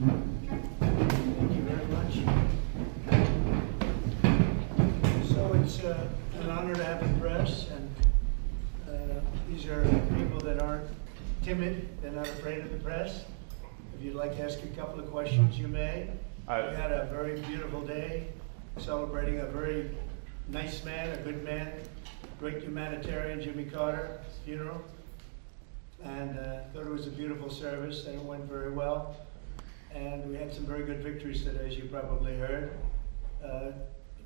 Thank you very much. So it's an honor to have the press, and these are people that aren't timid, they're not afraid of the press. If you'd like to ask a couple of questions, you may. We had a very beautiful day celebrating a very nice man, a good man, great humanitarian, 𝗄𝘁𝗰𝗵𝗶 funeral. And thought it was a beautiful service, and it went very well. And we had some very good victories today, as you probably heard.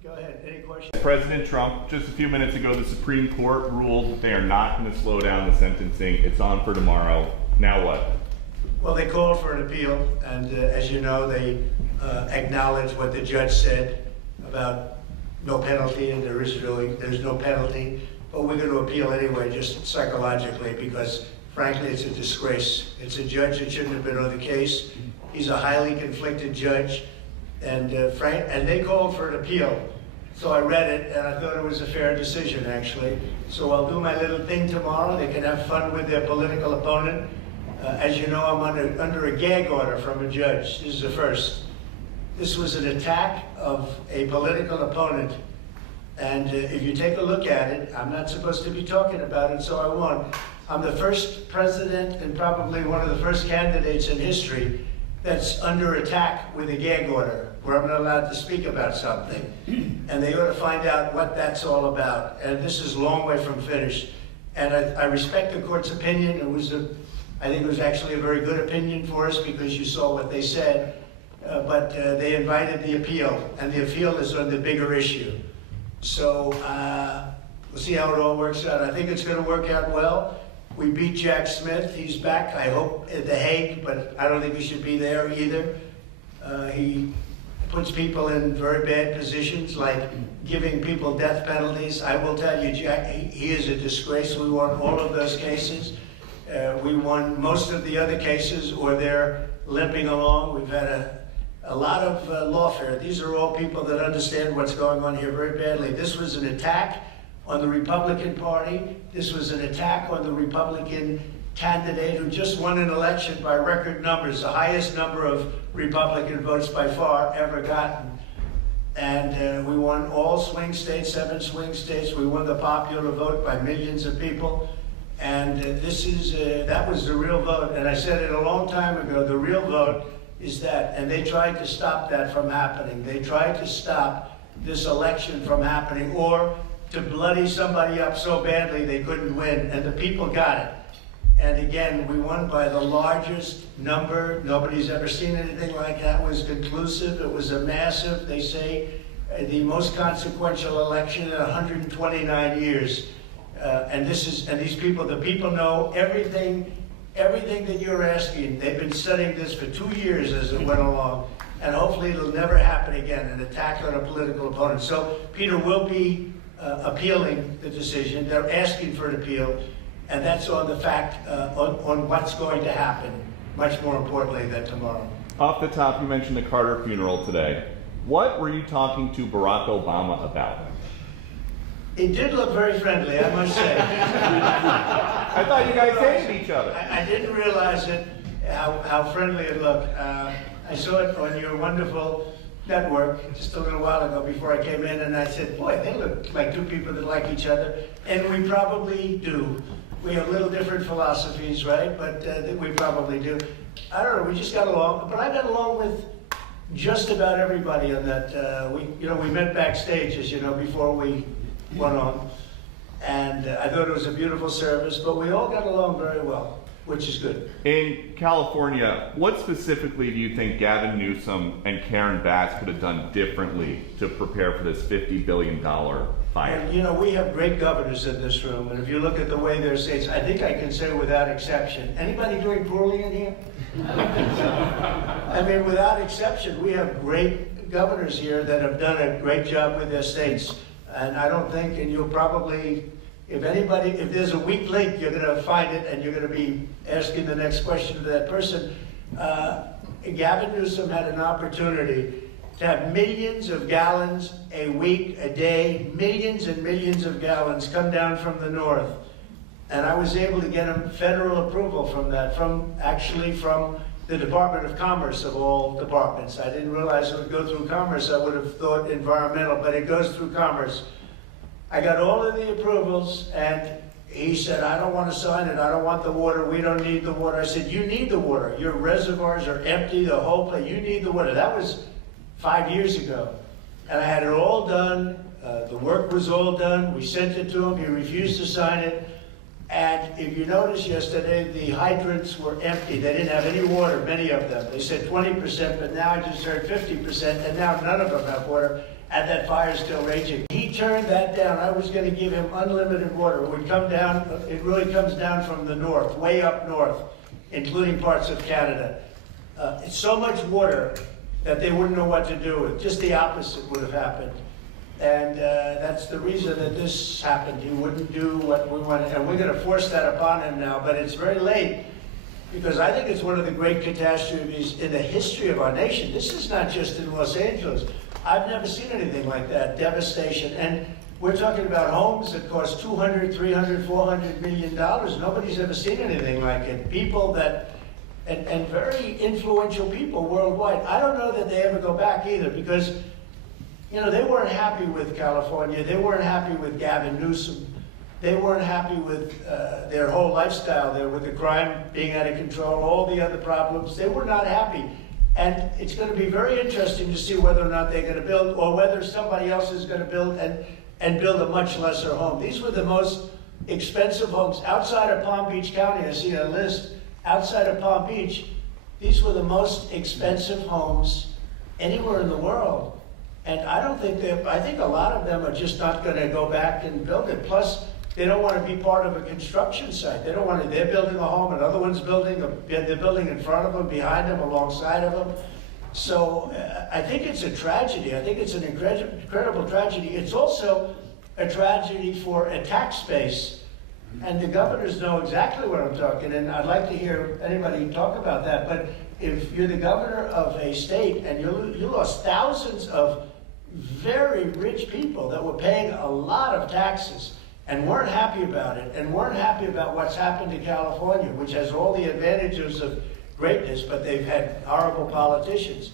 Go ahead, any questions? President Trump, just a few minutes ago, the Supreme Court ruled that they are not going to slow down the sentencing. It's on for tomorrow. Now what? Well, they called for an appeal, and as you know, they acknowledged what the judge said about no penalty, and there's no penalty. But we're going to appeal anyway, just psychologically, because frankly, it's a disgrace. It's a judge that shouldn't have been on the case. He's a highly conflicted judge, and they called for an appeal. So I read it, and I thought it was a fair decision, actually. So I'll do my little thing tomorrow. They can have fun with their political opponent. As you know, I'm under a gag order from a judge. This is the first. This was an attack of a political opponent. And if you take a look at it, I'm not supposed to be talking about it, so I won't. I'm the first president and probably one of the first candidates in history that's under attack with a gag order, where I'm not allowed to speak about something. And they ought to find out what that's all about. And this is a long way from finished. And I respect the court's opinion. I think it was actually a very good opinion for us, because you saw what they said. But they invited the appeal, and the appeal is on the bigger issue. So we'll see how it all works out. I think it's going to work out well. We beat 𝗂𝗵𝗵𝗶. He's back, I hope, at The Hague, but I don't think he should be there either. He puts people in very bad positions, like giving people death penalties. I will tell you, Jack, he is a disgrace. We won all of those cases. We won most of the other cases, or they're limping along. We've had a lot of lawfare. These are all people that understand what's going on here very badly. This was an attack on the Republican Party. This was an attack on the Republican candidate who just won an election by record numbers, the highest number of Republican votes by far ever gotten. And we won all swing states, 7 swing states. We won the popular vote by millions of people. And that was the real vote. And I said it a long time ago, the real vote is that, and they tried to stop that from happening. They tried to stop this election from happening, or to bloody somebody up so badly they couldn't win, and the people got it. And again, we won by the largest number. Nobody's ever seen anything like that. It was conclusive. It was a massive, they say, the most consequential election in 129 years. And these people, the people know everything that you're asking. They've been studying this for 2 years as it went along, and hopefully it'll never happen again, an attack on a political opponent. So Peter will be appealing the decision. They're asking for an appeal, and that's on the fact, on what's going to happen, much more importantly than tomorrow. Off the top, you mentioned the Carter funeral today. What were you talking to Barack Obama about? It did look very friendly, I must say. I thought you guys hated each other. I didn't realize it, how friendly it looked. I saw it on your wonderful network just a little while ago before I came in, and I said, boy, they look like two people that like each other. And we probably do. We have little different philosophies, right? But we probably do. I don't know, we just got along. But I got along with just about everybody on that. We met backstage, as you know, before we went on. And I thought it was a beautiful service, but we all got along very well, which is good. In California, what specifically do you think Gavin Newsom and Karen Bass could have done differently to prepare for this $50 billion fire? And, we have great governors in this room, and if you look at the way their states, I think I can say without exception, anybody doing poorly in here? I mean, without exception, we have great governors here that have done a great job with their states. And I don't think, and you'll probably, if there's a weak link, you're going to find it, and you're going to be asking the next question to that person. Gavin Newsom had an opportunity to have millions of gallons a week, a day, millions and millions of gallons come down from the north. And I was able to get him federal approval from that, from the Department of Commerce of all departments. I didn't realize it would go through Commerce. I would have thought environmental, but it goes through Commerce. I got all of the approvals, and he said, I don't want to sign it. I don't want the water. We don't need the water. I said, you need the water. Your reservoirs are empty, the whole place. You need the water. That was 5 years ago. And I had it all done. The work was all done. We sent it to him. He refused to sign it. And if you notice yesterday, the hydrants were empty. They didn't have any water, many of them. They said 20%, but now I just heard 50%, and now none of them have water, and that fire is still raging. He turned that down. I was going to give him unlimited water. It would come down, it really comes down from the north, way up north, including parts of Canada. It's so much water that they wouldn't know what to do with. Just the opposite would have happened. And that's the reason that this happened. He wouldn't do what we wanted, and we're going to force that upon him now, but it's very late, because I think it's one of the great catastrophes in the history of our nation. This is not just in Los Angeles. I've never seen anything like that, devastation. And we're talking about homes that cost $200, $300, $400 million. Nobody's ever seen anything like it. People that, and very influential people worldwide. I don't know that they ever go back either, because you know, they weren't happy with California. They weren't happy with Gavin Newsom. They weren't happy with their whole lifestyle there, with the crime being out of control, all the other problems. They were not happy. And it's going to be very interesting to see whether or not they're going to build, or whether somebody else is going to build and build a much lesser home. These were the most expensive homes. Outside of Palm Beach County, I see a list, outside of Palm Beach, these were the most expensive homes anywhere in the world. And I don't think I think a lot of them are just not going to go back and build it. Plus, they don't want to be part of a construction site. They don't want to, they're building a home, another one's building, they're building in front of them, behind them, alongside of them. So I think it's a tragedy. I think it's an incredible tragedy. It's also a tragedy for a tax base. And the governors know exactly what I'm talking, and I'd like to hear anybody talk about that. But if you're the governor of a state and you lost thousands of very rich people that were paying a lot of taxes and weren't happy about it, and weren't happy about what's happened to California, which has all the advantages of greatness, but they've had horrible politicians.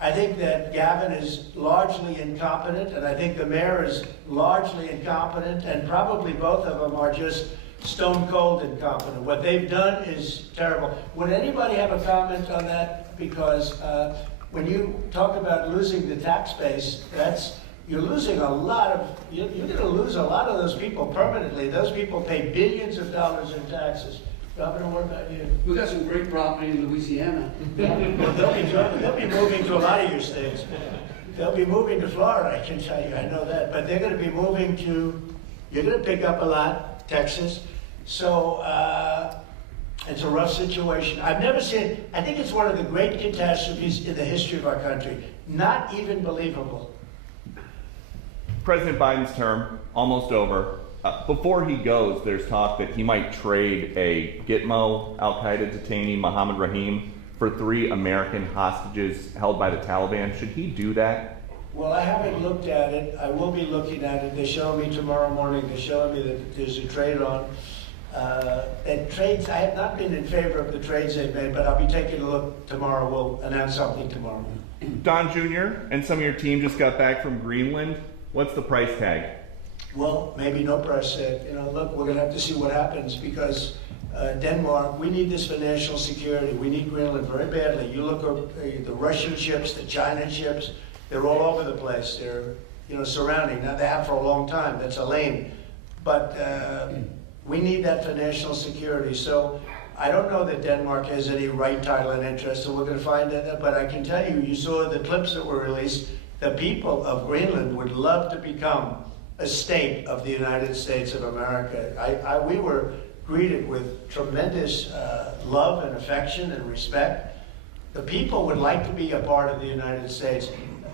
I think that Gavin is largely incompetent, and I think the mayor is largely incompetent, and probably both of them are just stone cold incompetent. What they've done is terrible. Would anybody have a comment on that? Because when you talk about losing the tax base, you're losing a lot of, you're going to lose a lot of those people permanently. Those people pay billions of dollars in taxes. Governor, what about you? We got some great property in Louisiana. Well, they'll be moving to a lot of your states. They'll be moving to Florida, I can tell you, I know that. But they're going to be moving to, you're going to pick up a lot, Texas. So it's a rough situation. I've never seen, I think it's one of the great catastrophes in the history of our country. Not even believable. President Biden's term, almost over. Before he goes, there's talk that he might trade a 𝗬𝗏 al-Qaeda detainee, 𝗵𝗵𝗵𝗶, for 3 American hostages held by the Taliban. Should he do that? Well, I haven't looked at it. I will be looking at it. They're showing me tomorrow morning. They're showing me that there's a trade on. And trades, I have not been in favor of the trades they've made, but I'll be taking a look tomorrow. We'll announce something tomorrow. Don Jr. and some of your team just got back from Greenland. What's the price tag? Well, maybe no price tag. You know, look, we're going to have to see what happens, because Denmark, we need this for national security. We need Greenland very badly. You look at the Russian ships, the China ships, they're all over the place. They're, you know, surrounding. Now, they have for a long time. That's a lane. But we need that for national security. So I don't know that Denmark has any right, title, and interest, so we're going to find that. But I can tell you, you saw the clips that were released. The people of Greenland would love to become a state of the United States of America. We were greeted with tremendous love and affection and respect. The people would like to be a part of the United States.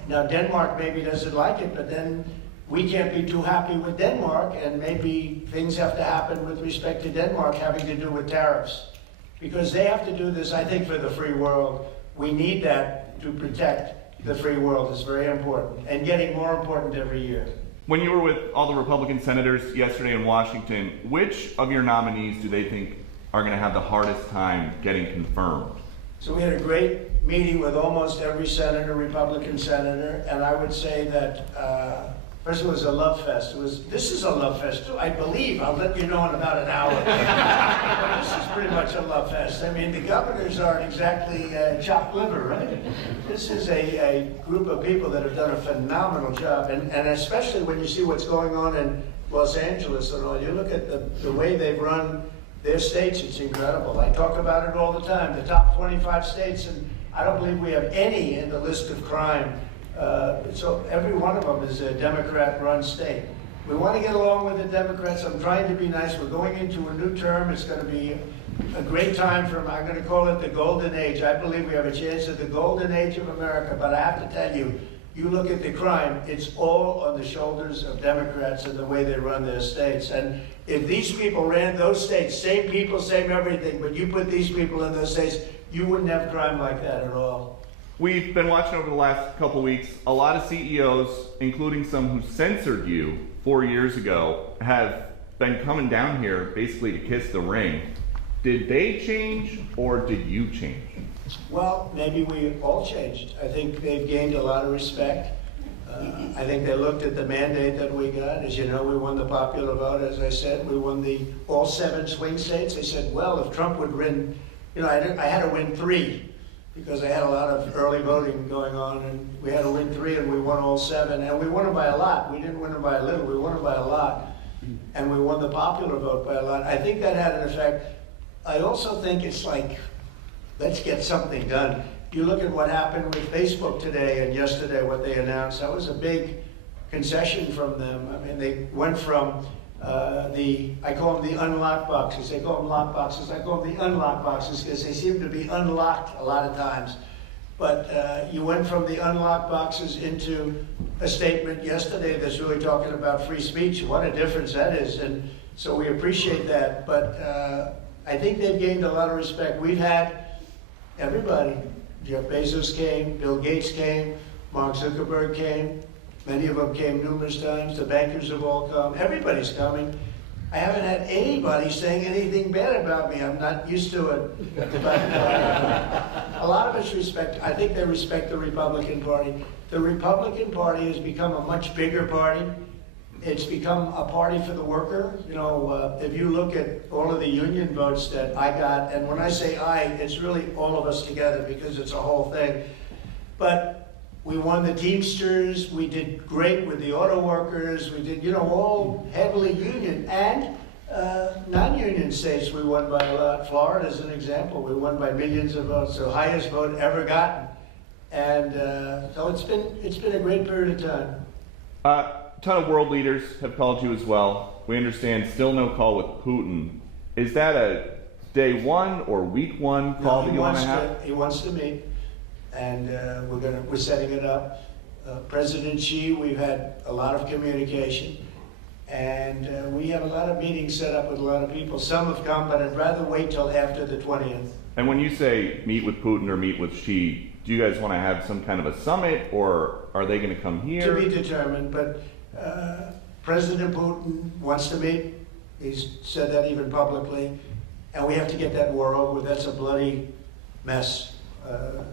Now, Denmark maybe doesn't like it, but then we can't be too happy with Denmark, and maybe things have to happen with respect to Denmark having to do with tariffs. Because they have to do this, I think, for the free world. We need that to protect the free world. It's very important, and getting more important every year. When you were with all the Republican senators yesterday in Washington, which of your nominees do they think are going to have the hardest time getting confirmed? So we had a great meeting with almost every senator, Republican senator, and I would say that, first it was a love fest. This is a love fest too, I believe. I'll let you know in about an hour. This is pretty much a love fest. I mean, the governors aren't exactly chopped liver, right? This is a group of people that have done a phenomenal job, and especially when you see what's going on in Los Angeles and all. You look at the way they've run their states, it's incredible. I talk about it all the time, the top 25 states, and I don't believe we have any in the list of crime. So every one of them is a Democrat-run state. We want to get along with the Democrats. I'm trying to be nice. We're going into a new term. It's going to be a great time I'm going to call it the golden age. I believe we have a chance at the golden age of America, but I have to tell you, you look at the crime, it's all on the shoulders of Democrats and the way they run their states. And if these people ran those states, same people, same everything, but you put these people in those states, you wouldn't have crime like that at all. We've been watching over the last couple weeks, a lot of CEOs, including some who censored you 4 years ago, have been coming down here basically to kiss the ring. Did they change or did you change? Well, maybe we all changed. I think they've gained a lot of respect. I think they looked at the mandate that we got. As you know, we won the popular vote, as I said. We won all 7 swing states. They said, well, if Trump would win, you know, I had to win 3 because I had a lot of early voting going on, and we had to win 3, and we won all 7. And we won them by a lot. We didn't win them by a little. We won them by a lot. And we won the popular vote by a lot. I think that had an effect. I also think it's like, let's get something done. You look at what happened with Facebook today and yesterday, what they announced. That was a big concession from them. I mean, they went from I call them the unlock boxes. They call them lock boxes. I call them the unlock boxes because they seem to be unlocked a lot of times. But you went from the unlock boxes into a statement yesterday that's really talking about free speech. What a difference that is. And so we appreciate that. But I think they've gained a lot of respect. We've had everybody. Jeff Bezos came, Bill Gates came, Mark Zuckerberg came. Many of them came numerous times. The bankers have all come. Everybody's coming. I haven't had anybody saying anything bad about me. I'm not used to it. But a lot of us respect, I think they respect the Republican Party. The Republican Party has become a much bigger party. It's become a party for the worker. You know, if you look at all of the union votes that I got, and when I say I, it's really all of us together because it's a whole thing. But we won the Teamsters, we did great with the auto workers, we did, you know, all heavily union, and non-union states we won by a lot. Florida is an example, we won by millions of votes, the highest vote ever gotten. And so it's been a great period of time. A ton of world leaders have called you as well. We understand still no call with Putin. Is that a day 1 or week 1 call that you want to have? He wants to meet, and we're setting it up. President Xi, we've had a lot of communication, and we have a lot of meetings set up with a lot of people. Some have come, but I'd rather wait till after the 20th. And when you say meet with Putin or meet with Xi, do you guys want to have some kind of a summit, or are they going to come here? To be determined, but President Putin wants to meet. He's said that even publicly, and we have to get that war over. That's a bloody mess.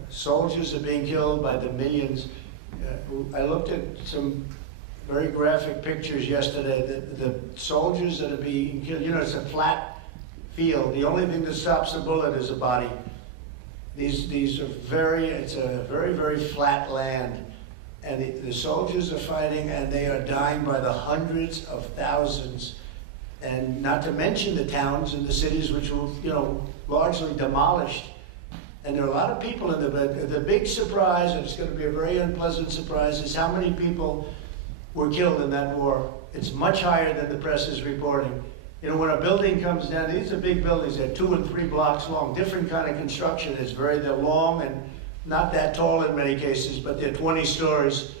Soldiers are being killed by the millions. I looked at some very graphic pictures yesterday. The soldiers that are being killed, you know, it's a flat field. The only thing that stops the bullet is a body. These are it's a very, very flat land. And the soldiers are fighting, and they are dying by the hundreds of thousands. And not to mention the towns and the cities which were, you know, largely demolished. And there are a lot of people in the big surprise, and it's going to be a very unpleasant surprise, is how many people were killed in that war. It's much higher than the press is reporting. You know, when a building comes down, these are big buildings, they're 2 and 3 blocks long, different kind of construction. They're long and not that tall in many cases, but they're 20 stories.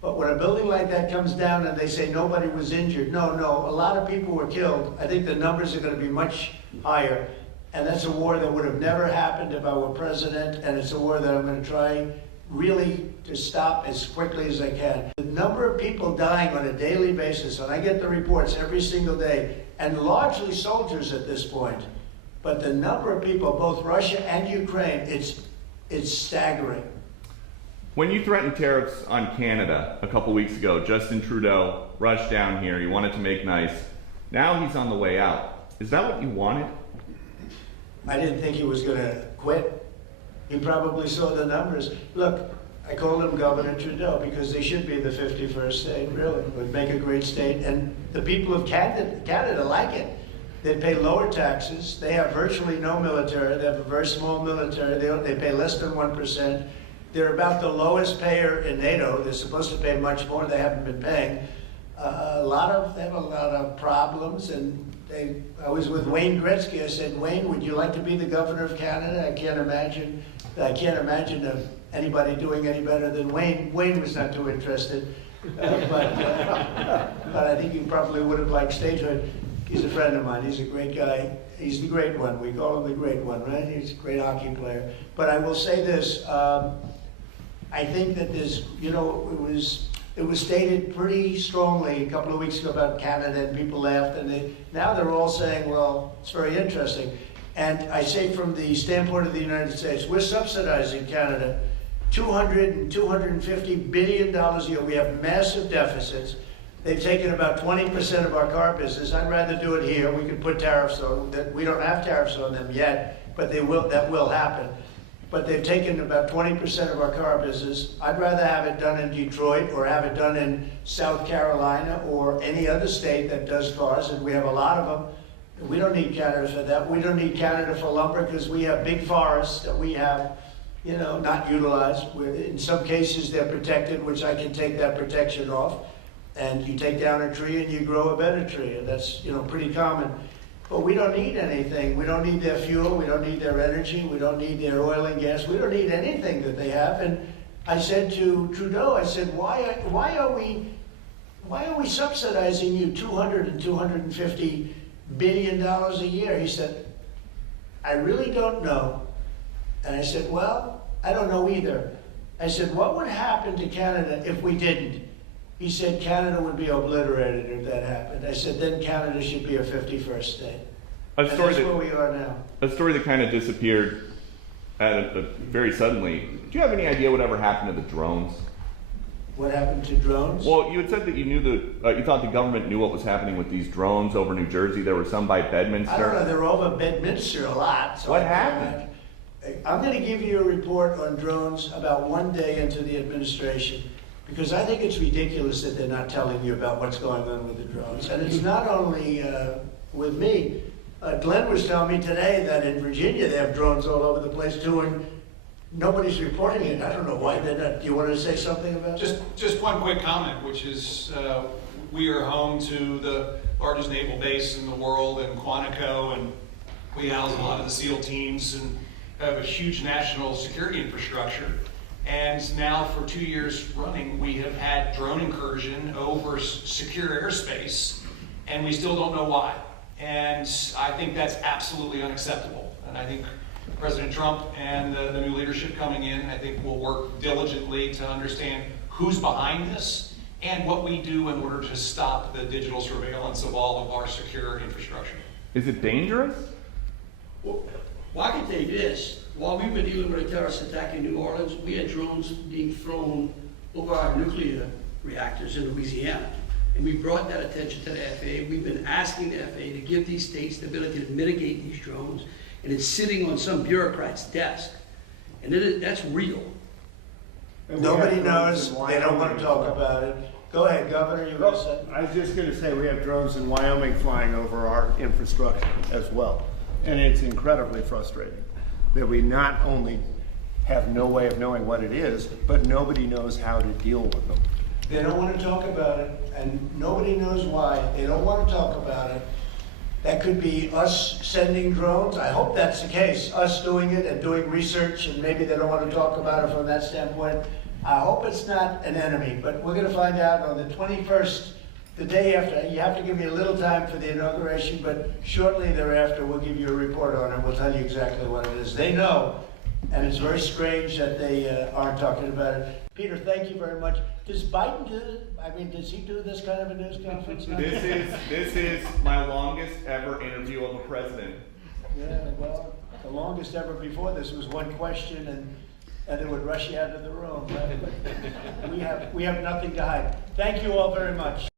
But when a building like that comes down and they say nobody was injured, no, a lot of people were killed. I think the numbers are going to be much higher. And that's a war that would have never happened if I were president, and it's a war that I'm going to try really to stop as quickly as I can. The number of people dying on a daily basis, and I get the reports every single day, and largely soldiers at this point, but the number of people, both Russia and Ukraine, it's it's staggering. When you threatened tariffs on Canada a couple weeks ago, Justin Trudeau rushed down here. He wanted to make nice. Now he's on the way out. Is that what you wanted? I didn't think he was going to quit. He probably saw the numbers. Look, I called him Governor Trudeau because they should be the 51st state, really. It would make a great state. And the people of Canada like it. They pay lower taxes. They have virtually no military. They have a very small military. They pay less than 1%. They're about the lowest payer in NATO. They're supposed to pay much more. They haven't been paying. They have a lot of problems. And I was with Wayne Gretzky. I said, Wayne, would you like to be the governor of Canada? I can't imagine anybody doing any better than Wayne. Wayne was not too interested, but I think he probably would have liked statehood. He's a friend of mine. He's a great guy. He's the great one. We call him the great one, right? He's a great hockey player. But I will say this. I think that there's, it was stated pretty strongly a couple of weeks ago about Canada, and people laughed, and now they're all saying, well, it's very interesting. And I say from the standpoint of the United States, we're subsidizing Canada $200 and $250 billion a year. We have massive deficits. They've taken about 20% of our car business. I'd rather do it here. We could put tariffs on that. We don't have tariffs on them yet, but that will happen. But they've taken about 20% of our car business. I'd rather have it done in Detroit or have it done in South Carolina or any other state that does cars, and we have a lot of them. We don't need Canada for that. We don't need Canada for lumber because we have big forests that we have, not utilized. In some cases, they're protected, which I can take that protection off. And you take down a tree and you grow a better tree, and that's pretty common. But we don't need anything. We don't need their fuel. We don't need their energy. We don't need their oil and gas. We don't need anything that they have. And I said to Trudeau, I said, why are we subsidizing you $200 and $250 billion a year? He said, I really don't know. And I said, well, I don't know either. I said, what would happen to Canada if we didn't? He said Canada would be obliterated if that happened. I said then Canada should be a 51st state. That's where we are now. A story that kind of disappeared very suddenly. Do you have any idea whatever happened to the drones? What happened to drones? Well, you had said that you thought the government knew what was happening with these drones over New Jersey. There were some by Bedminster. I don't know. They're over Bedminster a lot. So what happened? I'm going to give you a report on drones about one day into the administration. Because I think it's ridiculous that they're not telling you about what's going on with the drones. And it's not only with me. Glenn was telling me today that in Virginia they have drones all over the place too, and nobody's reporting it. I don't know why they're not. Do you want to say something about that? Just one quick comment, which is we are home to the largest naval base in the world in Quantico, and we house a lot of the SEAL teams and have a huge national security infrastructure. And now for 2 years running, we have had drone incursion over secure airspace, and we still don't know why. And I think that's absolutely unacceptable. And I think President Trump and the new leadership coming in, I think will work diligently to understand who's behind this and what we do in order to stop the digital surveillance of all of our secure infrastructure. Is it dangerous? Well, I can tell you this. While we were dealing with a terrorist attack in New Orleans, we had drones being thrown over our nuclear reactors in Louisiana. And we brought that attention to the FAA. We've been asking the FAA to give these states the ability to mitigate these drones. And it's sitting on some bureaucrat's desk. And that's real. Nobody knows. They don't want to talk about it. Go ahead, Governor. You were going to say? I was just going to say we have drones in Wyoming flying over our infrastructure as well. And it's incredibly frustrating that we not only have no way of knowing what it is, but nobody knows how to deal with them. They don't want to talk about it, and nobody knows why. They don't want to talk about it. That could be us sending drones. I hope that's the case, us doing it and doing research, and maybe they don't want to talk about it from that standpoint. I hope it's not an enemy, but we're going to find out on the 21st, the day after. You have to give me a little time for the inauguration, but shortly thereafter we'll give you a report on it. We'll tell you exactly what it is. They know, and it's very strange that they aren't talking about it. Peter, thank you very much. Does Biden do it? I mean, does he do this kind of a news conference? This is my longest ever interview of a president. Yeah, well, the longest ever before this was one question, and and they would rush you out of the room. But we have nothing to hide. Thank you all very much.